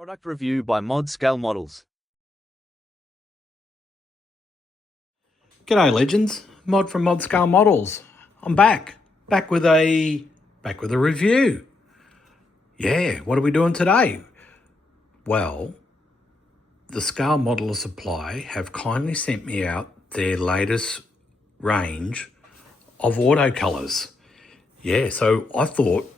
Product review by Mod Scale Models. G'day legends, Mod from Mod Scale Models. I'm back with a review. Yeah, what are we doing today? Well, the Scale Modeler Supply have kindly sent me out their latest range of watercolours. Yeah, so I thought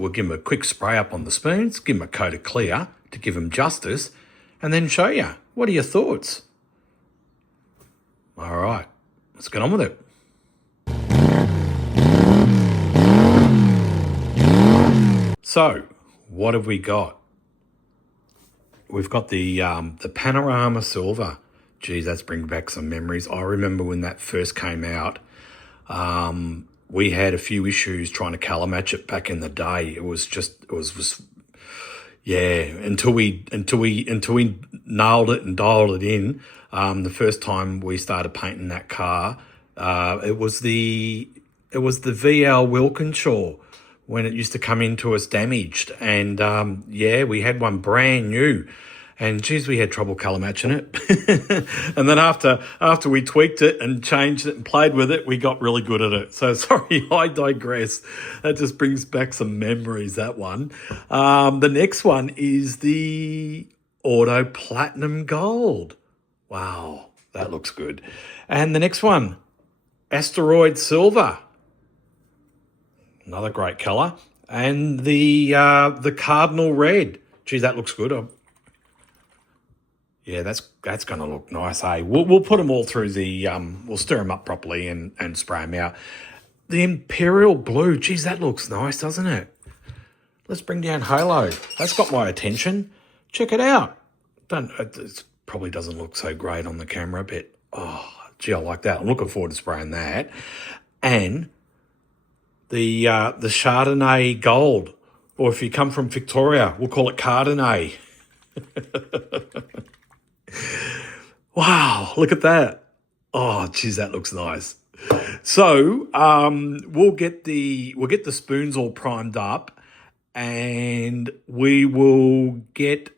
we'd give them a quick spray up on the spoons, give them a coat of clear to give them justice, and then show you. What are your thoughts? All right, let's get on with it. So, what have we got? We've got the Panorama Silver. Geez, that's bringing back some memories. I remember when that first came out. We had a few issues trying to colour match it back in the day. It was until we nailed it and dialed it in. The first time we started painting that car, it was the VL Walkinshaws when it used to come into us damaged, and we had one brand new. And geez, we had trouble colour matching it. And then after we tweaked it and changed it and played with it, we got really good at it. So sorry, I digress. That just brings back some memories, that one. The next one is the Auto Platinum Gold. Wow, that looks good. And the next one, Asteroid Silver. Another great colour. And the Cardinal Red. Geez, that looks good. Yeah, that's going to look nice, eh? We'll put them all through the, we'll stir them up properly and spray them out. The Imperial Blue, geez, that looks nice, doesn't it? Let's bring down Halo. That's got my attention. Check it out. It probably doesn't look so great on the camera, but, oh, gee, I like that. I'm looking forward to spraying that. And the Chardonnay Gold, or if you come from Victoria, we'll call it Cardonnay. Wow, look at that. Oh, geez, that looks nice. So we'll get the spoons all primed up, and we will get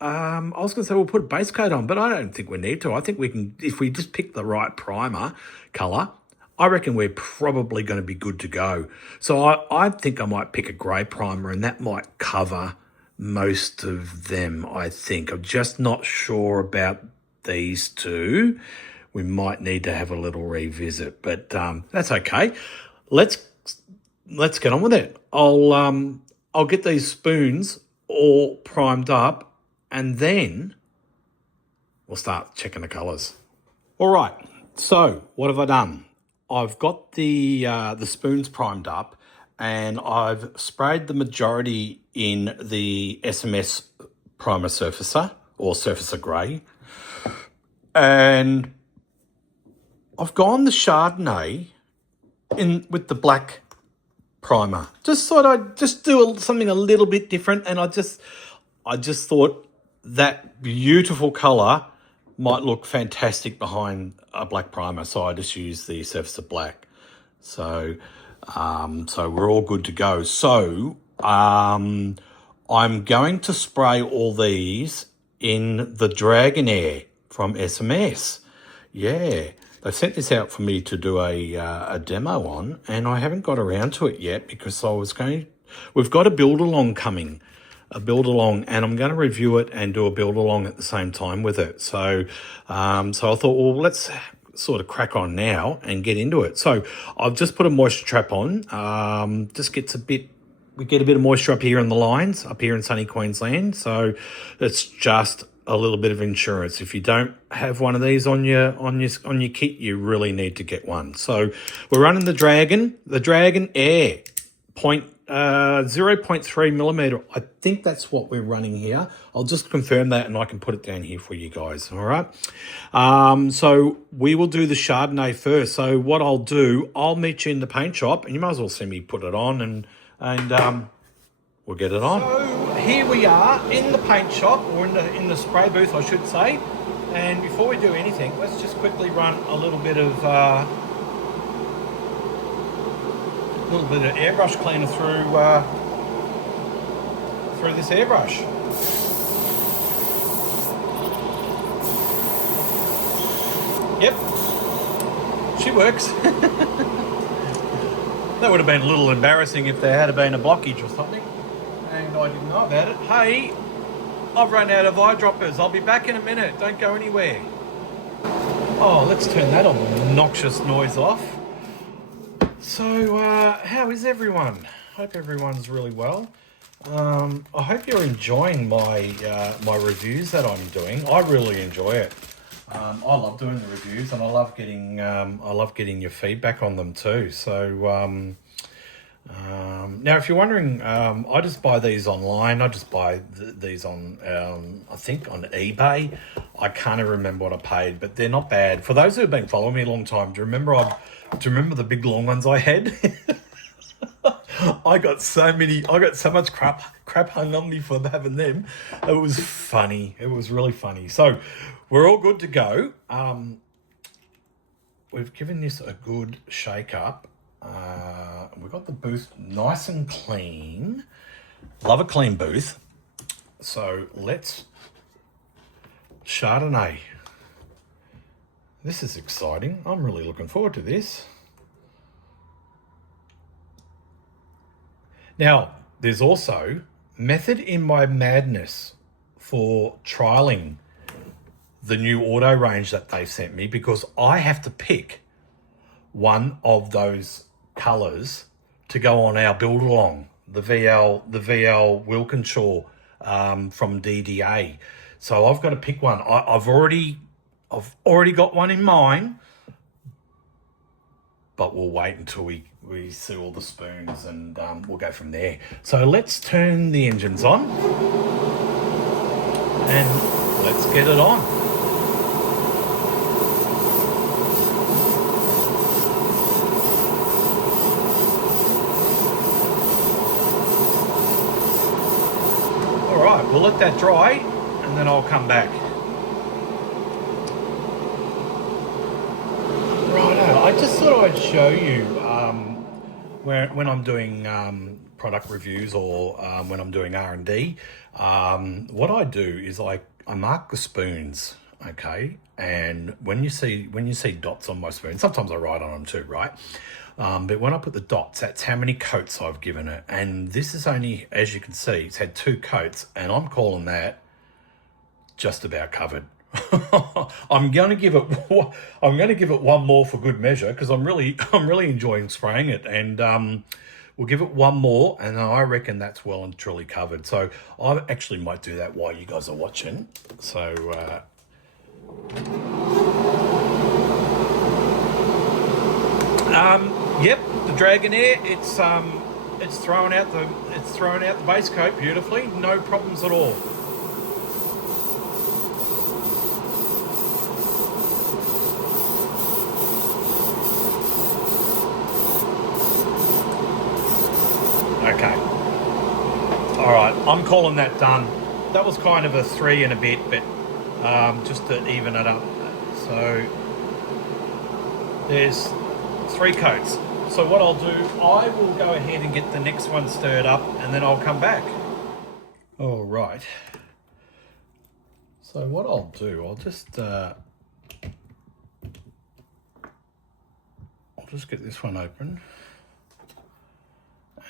I was going to say we'll put a base coat on, but I don't think we need to. I think we can, if we just pick the right primer colour, I reckon we're probably going to be good to go. So I think I might pick a grey primer, and that might cover most of them, I think. I'm just not sure about these two. We might need to have a little revisit, but that's okay. Let's get on with it. I'll get these spoons all primed up, and then we'll start checking the colours. All right, so what have I done? I've got the spoons primed up, and I've sprayed the majority in the SMS primer surfacer, or surfacer grey. And I've gone the Chardonnay in with the black primer. Just thought I'd just do something a little bit different, and I just thought that beautiful colour might look fantastic behind a black primer, so I just used the surfacer black. So we're all good to go. So I'm going to spray all these in the Dragonair from SMS. Yeah, they sent this out for me to do a demo on, and I haven't got around to it yet because we've got a build along coming, and I'm going to review it and do a build along at the same time with it. So I thought, well, let's sort of crack on now and get into it. So I've just put a moisture trap on. We get a bit of moisture up here in the lines, up here in sunny Queensland. So it's just a little bit of insurance. If you don't have one of these on your kit, you really need to get one. So we're running the Dragon Air 0.3 millimeter. I think that's what we're running here. I'll just confirm that, and I can put it down here for you guys. All right. So we will do the Chardonnay first. So what I'll do, I'll meet you in the paint shop, and you might as well see me put it on, and we'll get it on. So here we are in the paint shop, or in the spray booth, I should say. And before we do anything, let's just quickly run a little bit of airbrush cleaner through through this airbrush. Yep, she works. That would have been a little embarrassing if there had been a blockage or something and I didn't know about it. Hey, I've run out of eyedroppers. I'll be back in a minute. Don't go anywhere. Oh, let's turn that obnoxious noise off. So, how is everyone? Hope everyone's really well. I hope you're enjoying my my reviews that I'm doing. I really enjoy it. I love doing the reviews, and I love getting your feedback on them too. So now, if you're wondering, I just buy these online. I just buy these on I think on eBay. I can't even remember what I paid, but they're not bad. For those who have been following me a long time, do you remember the big long ones I had? I got so much crap hung on me for having them. It was funny. It was really funny. So we're all good to go. We've given this a good shake up. We've got the booth nice and clean. Love a clean booth. So let's Chardonnay. This is exciting. I'm really looking forward to this. Now, there's also method in my madness for trialing the new auto range that they've sent me, because I have to pick one of those colours to go on our build along, the VL Walkinshaws from DDA. So I've got to pick one. I've already got one in mind, but we'll wait until we see all the spoons and we'll go from there. So let's turn the engines on and let's get it on. All right, we'll let that dry and then I'll come back. Righto, I just thought I'd show you when I'm doing product reviews or when I'm doing R&D, what I do is I mark the spoons, okay? And when you see dots on my spoon, sometimes I write on them too, right? But when I put the dots, that's how many coats I've given it. And this is only, as you can see, it's had 2 coats, and I'm calling that just about covered. I'm going to give it one more for good measure, because I'm really enjoying spraying it, and we'll give it one more, and I reckon that's well and truly covered. So I actually might do that while you guys are watching. So yep, the Dragonair, it's throwing out the base coat beautifully, no problems at all. Okay. All right, I'm calling that done. That was kind of a 3 and a bit, but just to even it up. So there's 3 coats. So what I'll do, I will go ahead and get the next one stirred up, and then I'll come back. All right. So what I'll do, I'll just get this one open.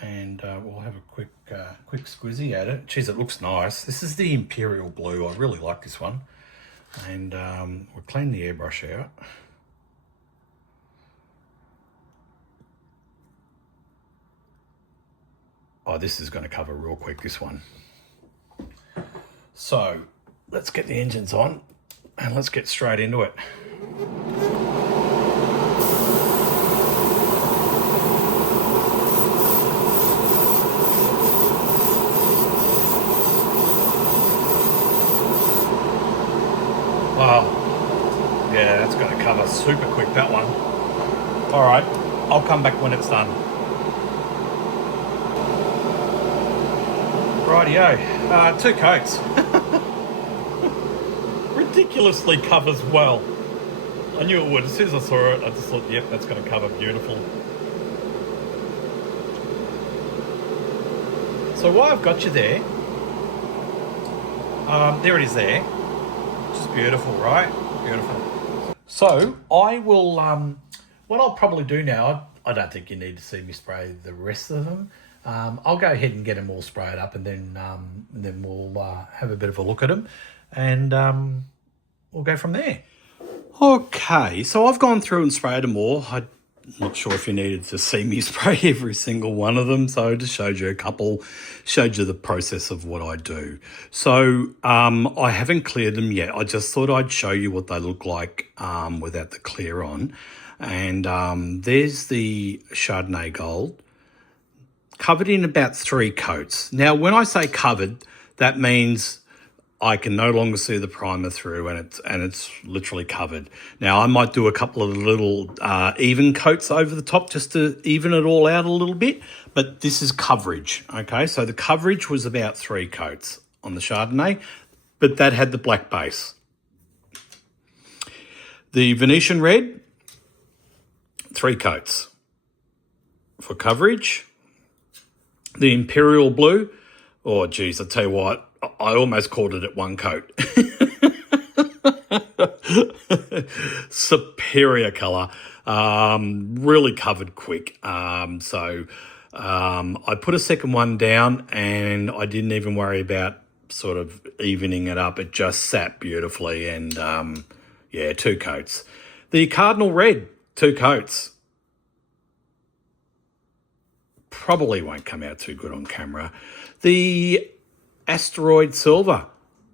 And we'll have a quick squizzy at it. Geez, it looks nice. This is the Imperial Blue. I really like this one. And we'll clean the airbrush out. Oh, this is going to cover real quick, this one. So let's get the engines on and let's get straight into it. Wow, yeah, that's going to cover super quick, that one. All right, I'll come back when it's done. Rightio, 2 coats. Ridiculously covers well. I knew it would. As soon as I saw it, I just thought, yep, that's going to cover beautiful. So while I've got you there, There it is there. Just beautiful, right? Beautiful. So I will, what I'll probably do now, I don't think you need to see me spray the rest of them. I'll go ahead and get them all sprayed up, and then we'll have a bit of a look at them, and we'll go from there. Okay, so I've gone through and sprayed them all. I'm not sure if you needed to see me spray every single one of them, so I just showed you a couple, showed you the process of what I do. So I haven't cleared them yet. I just thought I'd show you what they look like without the clear on. And there's the Chardonnay Gold, covered in about 3 coats. Now, when I say covered, that means I can no longer see the primer through, and it's literally covered. Now, I might do a couple of little even coats over the top just to even it all out a little bit, but this is coverage, okay? So the coverage was about 3 coats on the Chardonnay, but that had the black base. The Venetian Red, 3 coats for coverage. The Imperial Blue, oh, geez, I tell you what, I almost called it at 1 coat. Superior colour, really covered quick. So I put a second one down, and I didn't even worry about sort of evening it up. It just sat beautifully, and yeah, 2 coats. The Cardinal Red, 2 coats. Probably won't come out too good on camera. The Asteroid Silver,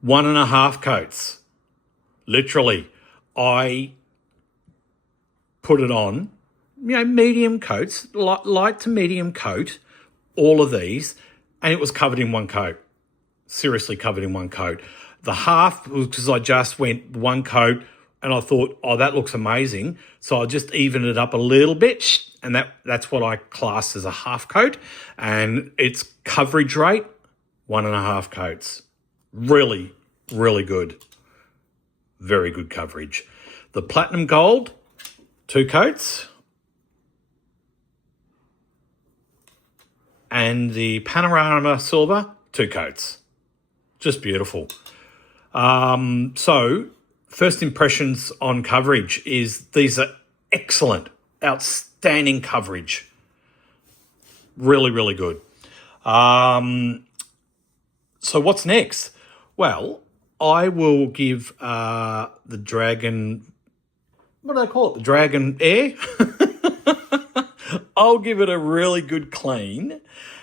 1.5 coats. Literally, I put it on, medium coats, light to medium coat, all of these, and it was covered in 1 coat. Seriously covered in 1 coat. The half was because I just went 1 coat, and I thought, oh, that looks amazing. So I just evened it up a little bit, and that's what I class as a half coat. And its coverage rate, 1.5 coats. Really, really good. Very good coverage. The Platinum Gold, 2 coats. And the Panorama Silver, 2 coats. Just beautiful. So first impressions on coverage is these are excellent, outstanding coverage. Really, really good. So what's next? Well, I will give the Dragon, what do they call it? The Dragon Air? I'll give it a really good clean.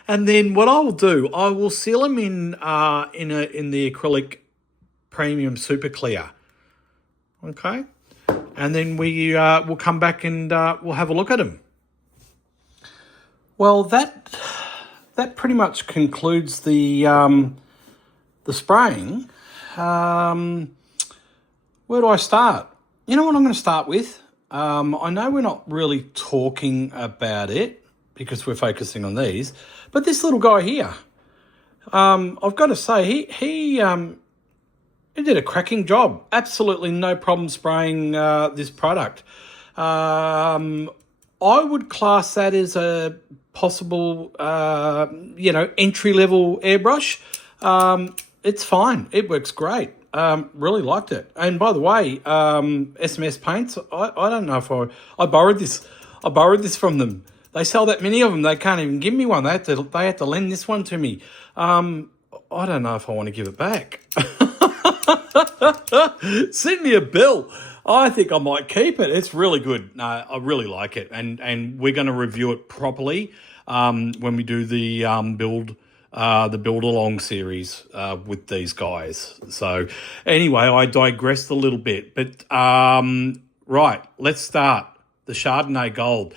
And then what I will do, I will seal them in the acrylic premium super clear. Okay? And then we'll come back and we'll have a look at them. Well, that pretty much concludes the spraying. Where do I start? You know what I'm going to start with? I know we're not really talking about it because we're focusing on these, but this little guy here, I've got to say, he did a cracking job. Absolutely no problem spraying this product. I would class that as a possible, entry-level airbrush. It's fine. It works great. Really liked it. And by the way, SMS paints, I don't know if I borrowed this. I borrowed this from them. They sell that many of them. They can't even give me one. They had to lend this one to me. I don't know if I want to give it back. Send me a bill. I think I might keep it. It's really good. No, I really like it. And we're going to review it properly when we do the build along series with these guys. So anyway, I digressed a little bit, but right, let's start the Chardonnay Gold.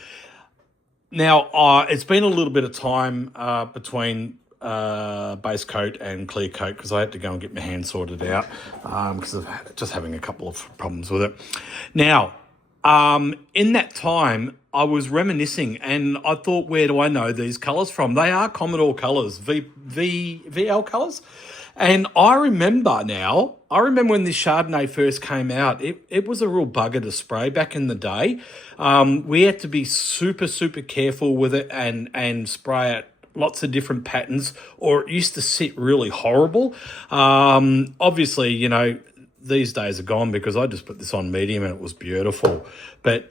Now, it's been a little bit of time between base coat and clear coat because I had to go and get my hand sorted out because of just having a couple of problems with it. Now, in that time, I was reminiscing and I thought, where do I know these colours from? They are Commodore colours, VL colours. And I remember when this Chardonnay first came out, it was a real bugger to spray back in the day. We had to be super, super careful with it and spray it lots of different patterns, or it used to sit really horrible. Obviously, you know, these days are gone because I just put this on medium and it was beautiful. But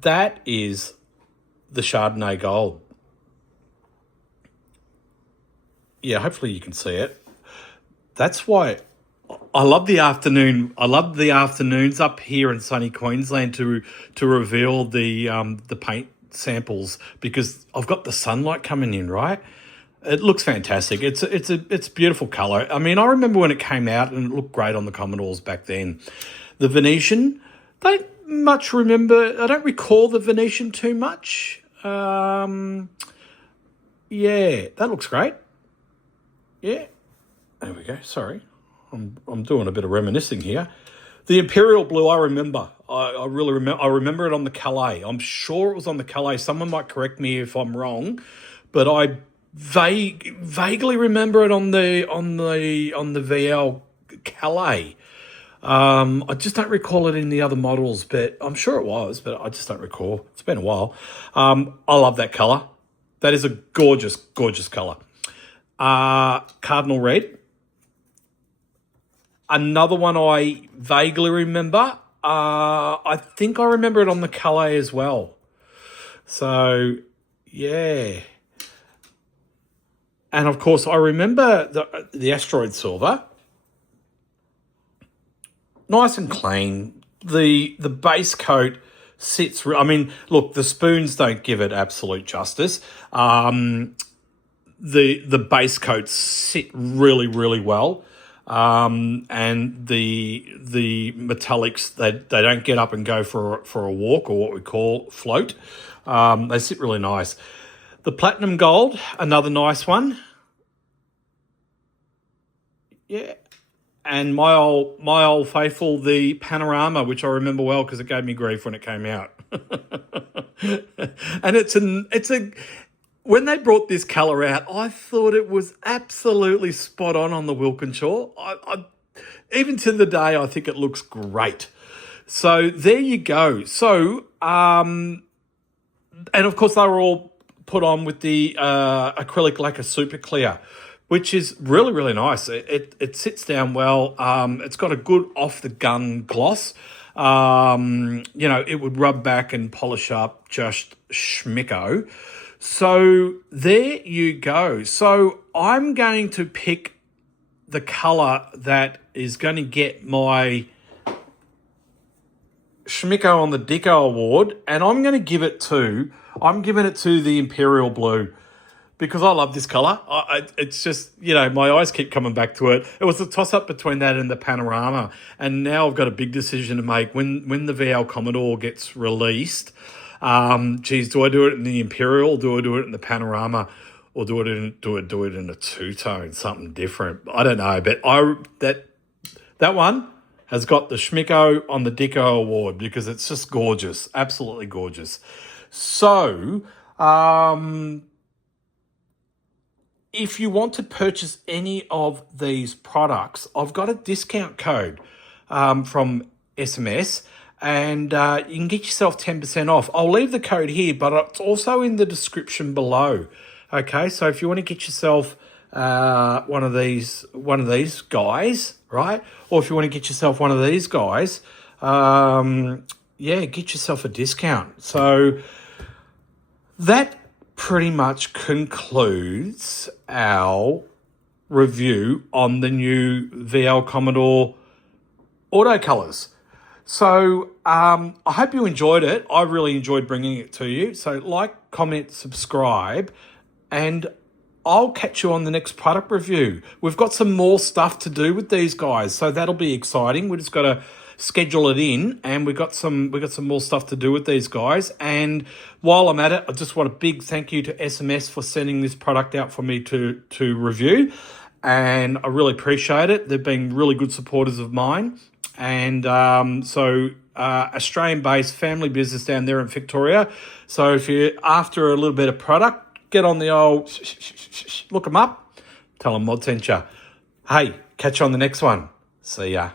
that is the Chardonnay Gold. Yeah, hopefully you can see it. That's why I love the afternoon. I love the afternoons up here in sunny Queensland to reveal the paint samples, because I've got the sunlight coming in, right? It looks fantastic. It's a beautiful colour. I mean, I remember when it came out and it looked great on the Commodores back then. The Venetian, don't much remember. I don't recall the Venetian too much. Yeah, that looks great. Yeah, there we go. Sorry, I'm doing a bit of reminiscing here. The Imperial Blue, I remember. I really remember. I remember it on the Calais. I'm sure it was on the Calais. Someone might correct me if I'm wrong, but I vaguely remember it on the VL Calais. I just don't recall it in the other models, but I'm sure it was, but I just don't recall. It's been a while. I love that colour. That is a gorgeous, gorgeous colour. Cardinal Red. Another one I vaguely remember. I think I remember it on the Calais as well. So, yeah. And, of course, I remember the Asteroid Silver. Nice and clean. The base coat sits... I mean, look, the spoons don't give it absolute justice. The base coats sit really, really well. And the metallics, they don't get up and go for a walk, or what we call float. They sit really nice. The Platinum Gold, another nice one. Yeah. And my old faithful, the Panorama, which I remember well because it gave me grief when it came out. And when they brought this colour out, I thought it was absolutely spot on the Walkinshaws. I even to the day, I think it looks great. So there you go. So, and of course they were all put on with the acrylic lacquer super clear, which is really, really nice. It sits down well. It's got a good off-the-gun gloss. You know, it would rub back and polish up just schmicko. So there you go. So I'm going to pick the colour that is going to get my schmicko on the Dicko Award, and I'm giving it to the Imperial Blue, because I love this colour. It's just, you know, my eyes keep coming back to it. It was a toss-up between that and the Panorama, and now I've got a big decision to make. When the VL Commodore gets released, geez, do I do it in the Imperial, do I do it in the Panorama, or do it in a two-tone, something different? I don't know, but that one has got the Schmicko on the Dicko Award because it's just gorgeous, absolutely gorgeous. So, if you want to purchase any of these products, I've got a discount code from SMS, and you can get yourself 10% off. I'll leave the code here, but it's also in the description below. Okay, so if you want to get yourself one of these guys, right? Or if you want to get yourself one of these guys, yeah, get yourself a discount. So that pretty much concludes our review on the new VL Commodore Auto Colours. So I hope you enjoyed it. I really enjoyed bringing it to you. So like, comment, subscribe, and I'll catch you on the next product review. We've got some more stuff to do with these guys, so that'll be exciting. We just got to schedule it in, and we got some more stuff to do with these guys. And while I'm at it, I just want a big thank you to SMS for sending this product out for me to review, and I really appreciate it. They've been really good supporters of mine, and Australian-based family business down there in Victoria. So if you're after a little bit of product, get on the old, look them up, tell them Mod sent you. Hey, catch you on the next one. See ya.